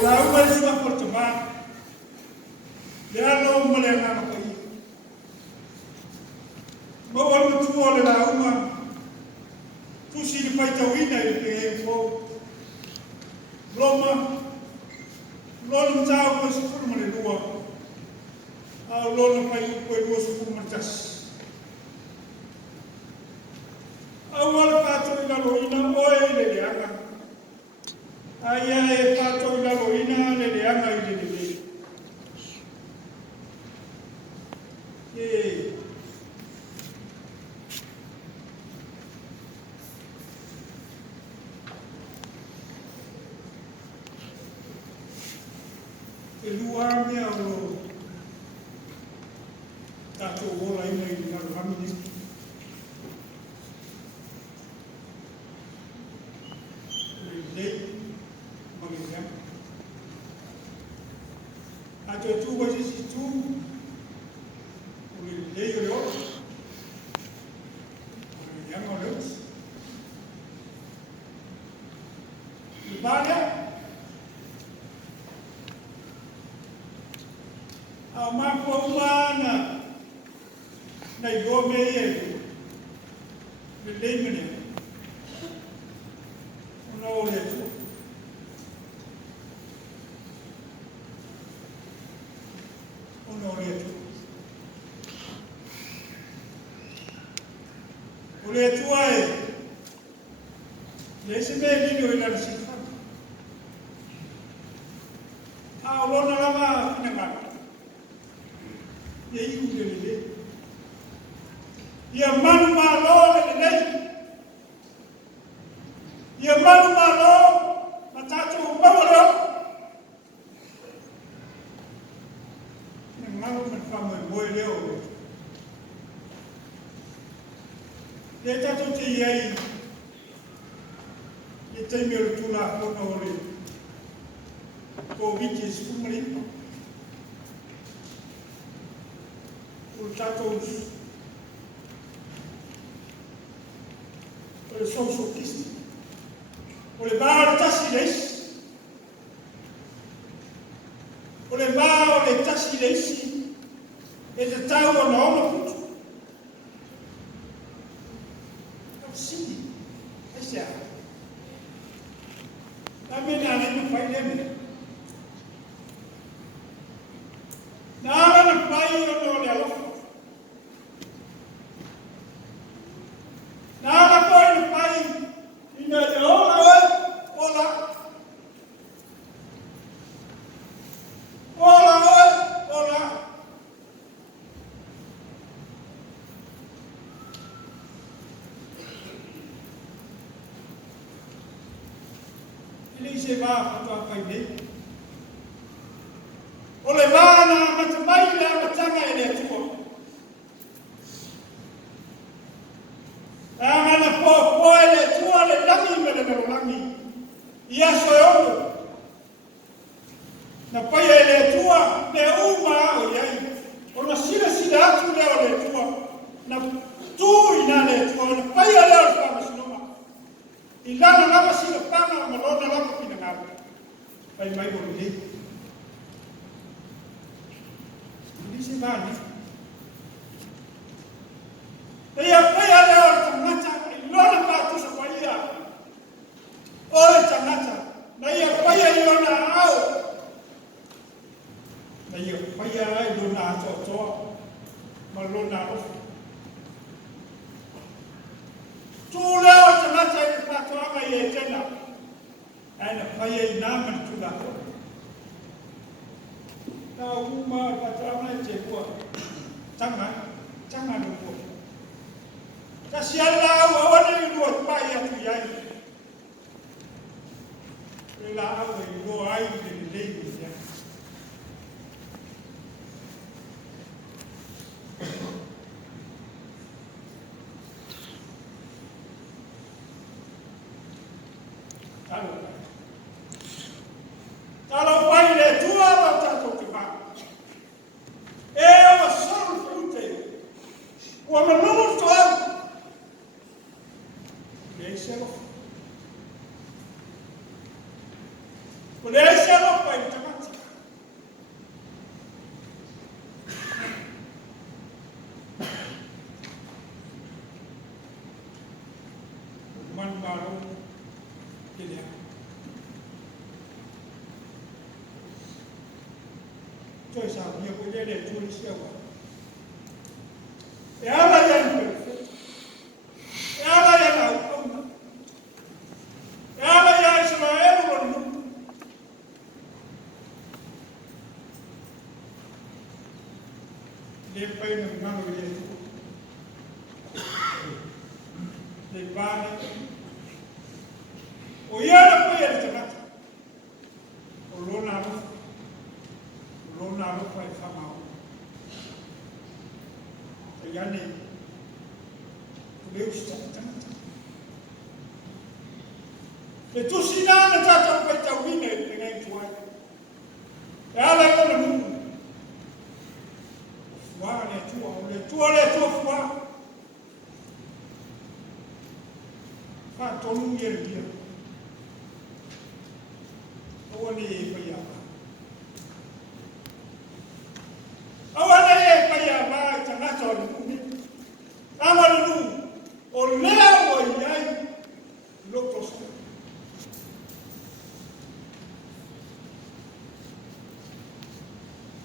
la uma es una portama. Le ano mo le na ko yi. Mo wa mo tu le la uma. Tu si ni pai tau ina e fo. Roma. Lolo tau ko su mo le lua. A lolo pai ko e su mo tas. Awal pato ina loina oe le leanga. Aya e pato ina loina le leanga i le le. E lua mea o tato ola ina i nga rohamini. Ato tu wa si tu o le yo o le yang o le bana a ma ko mana na yo me ye le mene no le tu Ule tuae, le se me lino ila risika. A olona lama pinanga. Ye iu le le. Ia manu malo le le. Ia manu malo matatu umawalo. Nangalo man famo e moe leo. Le tato te iai, e te mea tula kona ore, ko wiki skumari, o tato o le social kisti, o le bao le tasi leisi, o le bao le tasi leisi, e te tau ana ona putu. Sini, Asia. Kami ni anak yang baik ni. Nara nak baik orang dia loh. Nara kau nak baik, ini ada orang orang. Ini sebab apa apa ini? Oleh mana macam baik dan macam ini tu? Mana po ele tu ale lagi mana lagi? Ia soyo. Na pai ele tu ne uma o yai. Ona sila tu le ole tu. Na tu ina le tu na pai ele o pa sinoma. Ilana lama sila pana malona lama pinangalo. Pai mai boleh. Ini sebab Dia paya leo tangata ilona patu sakwaya. Ole tangata. Na ia paya ilona au. Na ia paya ilona to malona o. Tu leo tangata patu ama ye tena. Ana paya inaman tu la. Na uma patu ama je ko. Jangan lupa. Kasi Allah awan ni luat payah tu yai. Ila awan lu ai di lei dia. Kalau pai le tua ba ta to ki ba. Wa sor frute. Wa manu to Deixa-lo. O le ai se alo pai tamata. Man maro ke lea. Toi sa mia ko le tuli sia wa. E ala ia ni perfect. E ala ia na ukoma. E ala ia Israel wa nu. Le pai na ngano le tu. Le bane. O ia la pai le tamata. O lona no. Lona no pai famao. Yani leu sta tamata le tu sina na tata pa tawine le ngai tua ala ko le mu wa le tua fua fa tonu ye dia o ni pa ya awale pa ya ba tamata o Amalu o leo iai lotos.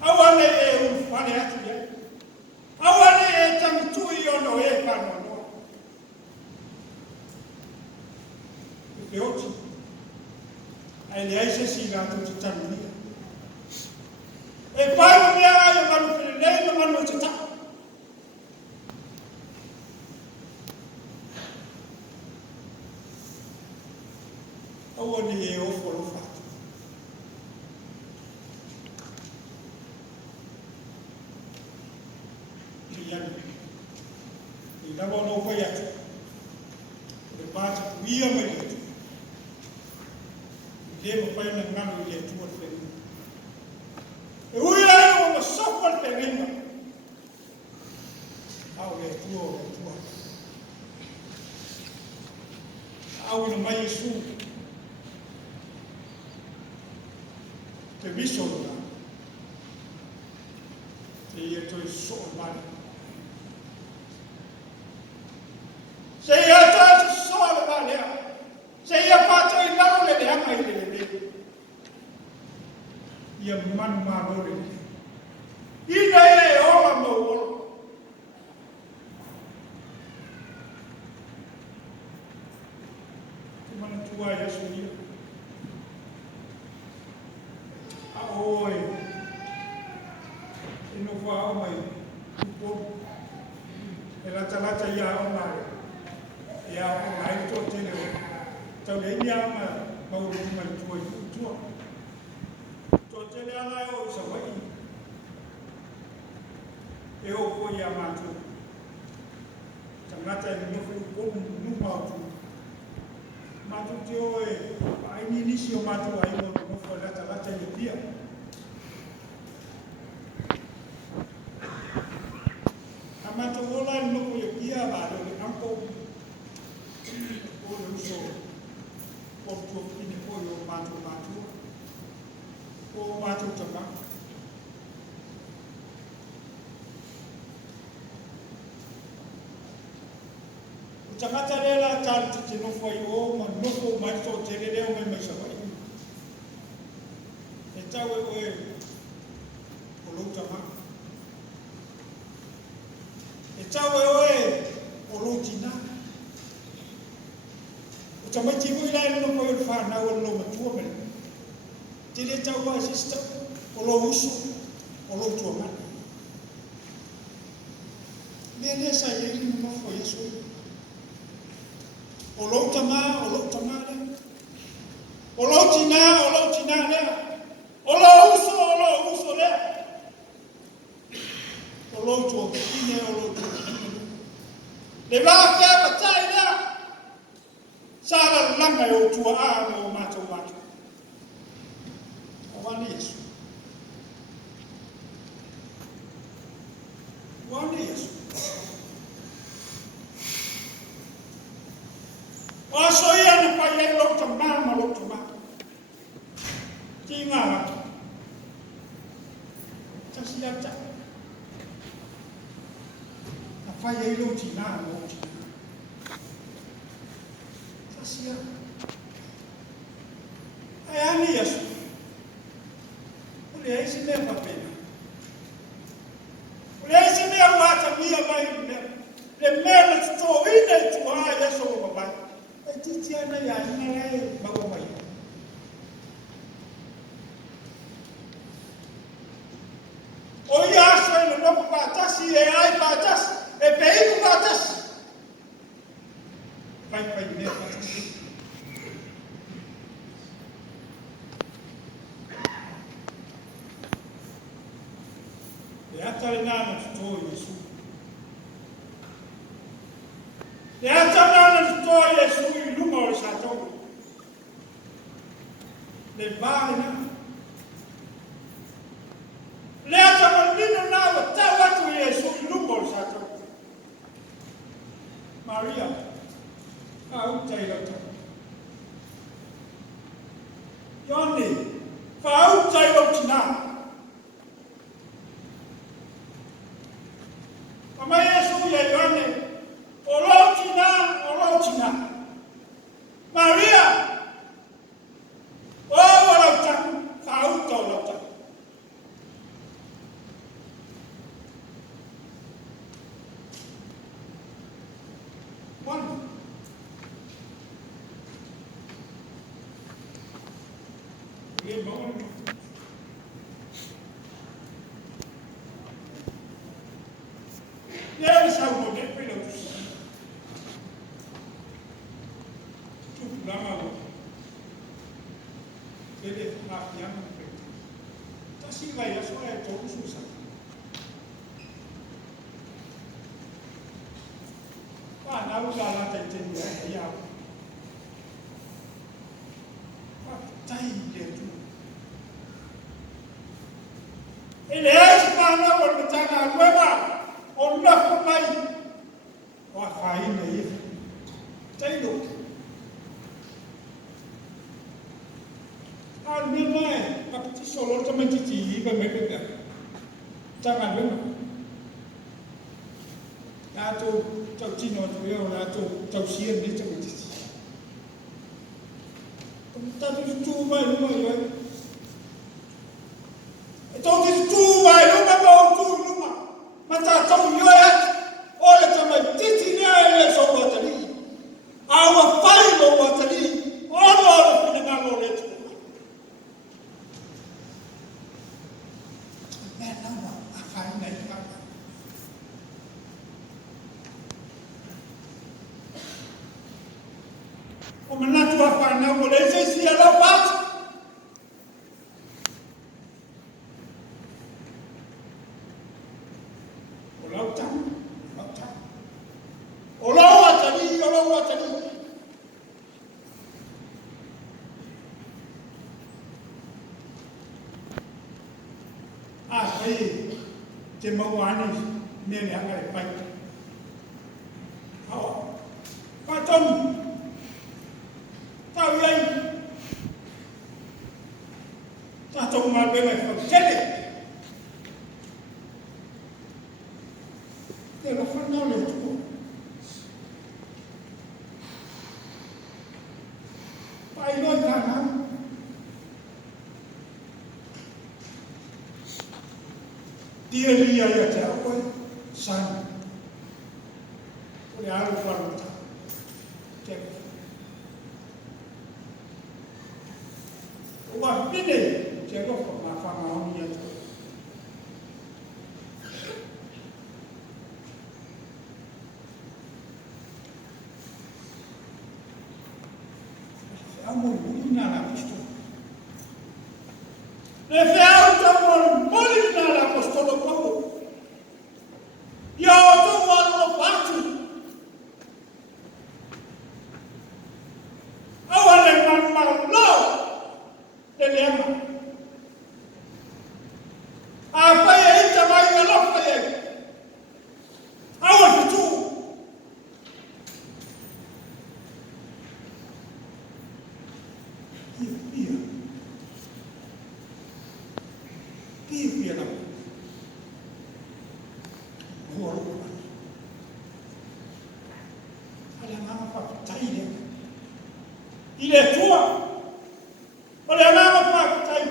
Awale e ufane atu iai. Awale e tamtui ono e panono. E oti. Ai le aise si la tu tamia. E pai mea ai manu pele le manu tata. Ni e o foro fatu. Tiani. I lava no foi atu. Le bate kuia mai atu. Le mo pai na ngano i le tua feri. E ui ai o ma sopa le rima. Au le tua. Au ina mai Yesu. Te viso na te ia toi so mari se ia toi so le mari se ia pa toi lalo le hanga i le ia man maro le ina e ola no ola te mana tua Yesu ia Oi, e no va mai, tipo, e la ia o mai, ia o mai to te leo, tau le ia ma uru mai tua, to te leo lai o sa wai, e o ko ia matu, tangata e no matu, matu te o e, ai ni nisi o matu ai no fo lata ia pia. Amata ola no ia pia ba do ampo o no so o to ine ko yo matu o matu tama o tangata lela tal te no foi o ma no fo mai so te le o mai sa vai e tau e o lo tama e tau e o lo tina o tama tibu ila no mo fa na o lo matua me te le tau a sista o lo usu o lo toma le sa ye ni mo fo Yesu o lo tama le o lo tina le o lo usu le o lo to ine o lo le va ke patai le sala langa o tua a o mato wani Yesu o so ia na pa ye lo tama cha na fai ai lo tina mo tina sasia ai ani Yesu ule ai se me papena ule ai se me wata mia mai le mele to ine tu ha Yesu o baba ai titi ana ya ina lai bago mai o ia so no no patasi e ai patasi e pei patasi vai ne patasi e atare nana to Yesu e atare nana to Yesu i lunga o sa to le vale na le atare nina na o tawa to Yesu i lunga o sa to Maria au tailota Yoni fa au tailotina Mama Yesu ya Yoni olotina Maria o olota fa au tailota One Good morning. Yes, I will get rid of this. Lama, jadi yang tak sih ya soalnya jauh susah. Wah, nalu jalan cincin ya. Wah, cai dia tu. Ini sekarang orang bercakap apa? Allah kembali. Wah, kain ni. Cai tu. Alhamdulillah, tapi Solo cuma cici, berbeda. Jangan benar. Atau cháu Chino chủ yếu là cháu Xiên đấy cháu ta đi chu bài đúng rồi cháu đi chu bài lúc mà bao chu lúc mà ta cháu yêu ấy ôi là cháu mày tí tí này là sao mà ta đi mà phải lo mà ta đi ôi là phải ngang lo lên mẹ nó mà phải này Menajwa pana boleh saya dapat. Olau cang. Olau tadi. Saya cemawan ni yang agak baik. Awak, macam Tao đây ta trồng mà bên này phải chết đi để nó phát nhau liền chú phải luôn cả năm tia lia ya chả quay san để alo quan chết Wah, ini jago apa mau dia tu. Amo ini nak apostol. Lefeu tambor bolina na apostol Paulo. Ya tu walau patu. Awal yang malu. Telema. Apa yang kita mahu lakukan ya? Awal itu. Iya lah. I le tua. O le anama whakatai.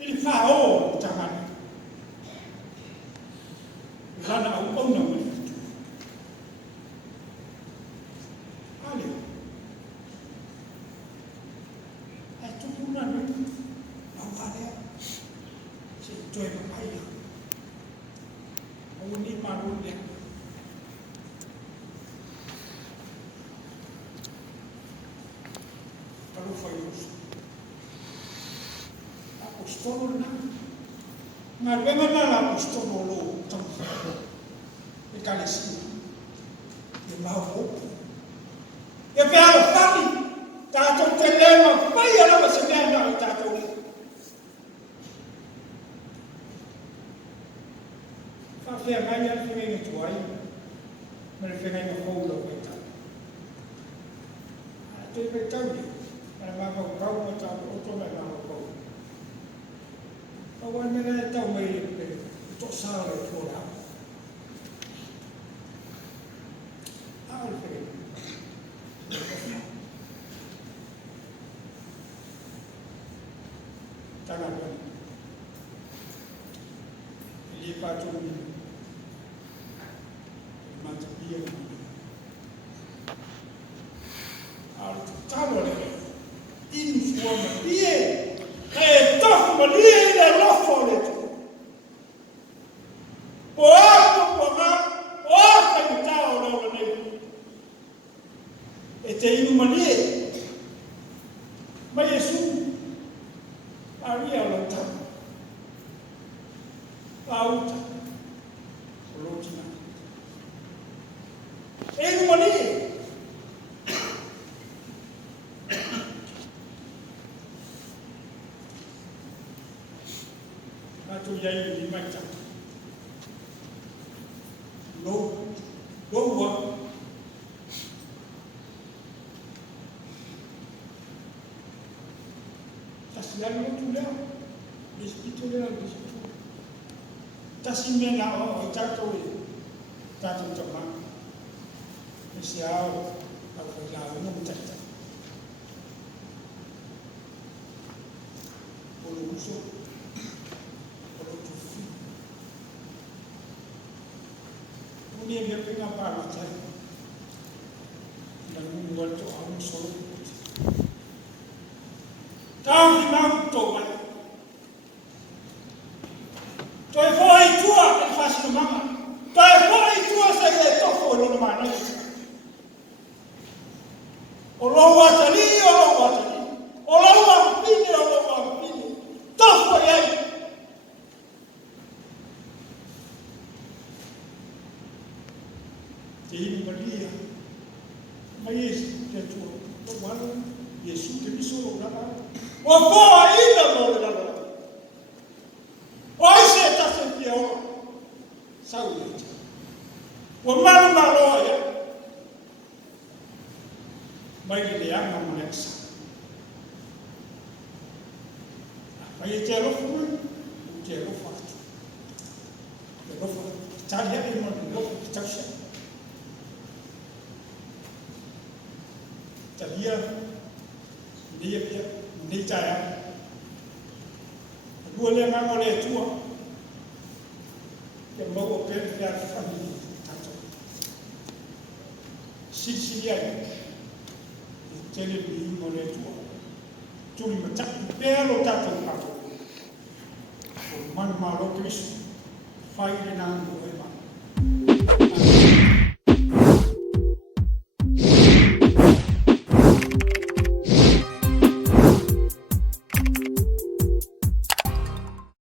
I le whao tangani. Lana au auna mani. Ale. Ai tukuna ni. Au alea. Se toi makaia. Au ni marunde. Kalau foi isso. Apostolo na. Mas bem na apostolo lo tam. E calesina. E mau. E pelo fali. Tato telema pai ala você me anda tato. Fa fe ganha fini tuai. Mas fe ganha foulo eta. Até betani. Para mama kau macam auto mana kau. Kawan mana tahu mai tok sare thola. Alfred. Tangan. Lipat tu macam dia. Kalau informa dia, toh dia le lofo le tu. Poma, que tau lo le. Ete inu manie. Ma Yesu aria lo ta. Pauta. Lotina. Inu manie. Tu yai di macam lo wa tasian lo tu dah disitu tasime na o tato cuma mesiau apa lah no tata polo uso dia dia pegang apa macam dan membuat tu orang solo. Tahu di mana tu kan? Tuh foi tua yang faz mama. Tuh foi tua saya tu foi no mana. Orang watali. Orang wampini. Tuh foi ai. Jadi Maria, Yesus dia tu, orang Yesus dia bisa orang. Wafah ini boleh. Oh saya tak setia orang, sahaja. Wamalu malu ya, bagi dia yang meleksa. Bagi telefon, cari yang mana, kita siapa. Dia caya. Dua lema oleh tua. Yang bawa kerja family tato. Sisilia. Jadi beli oleh tua. Curi macam pelo tato pakai. Man malu kris. Fai dengan doa.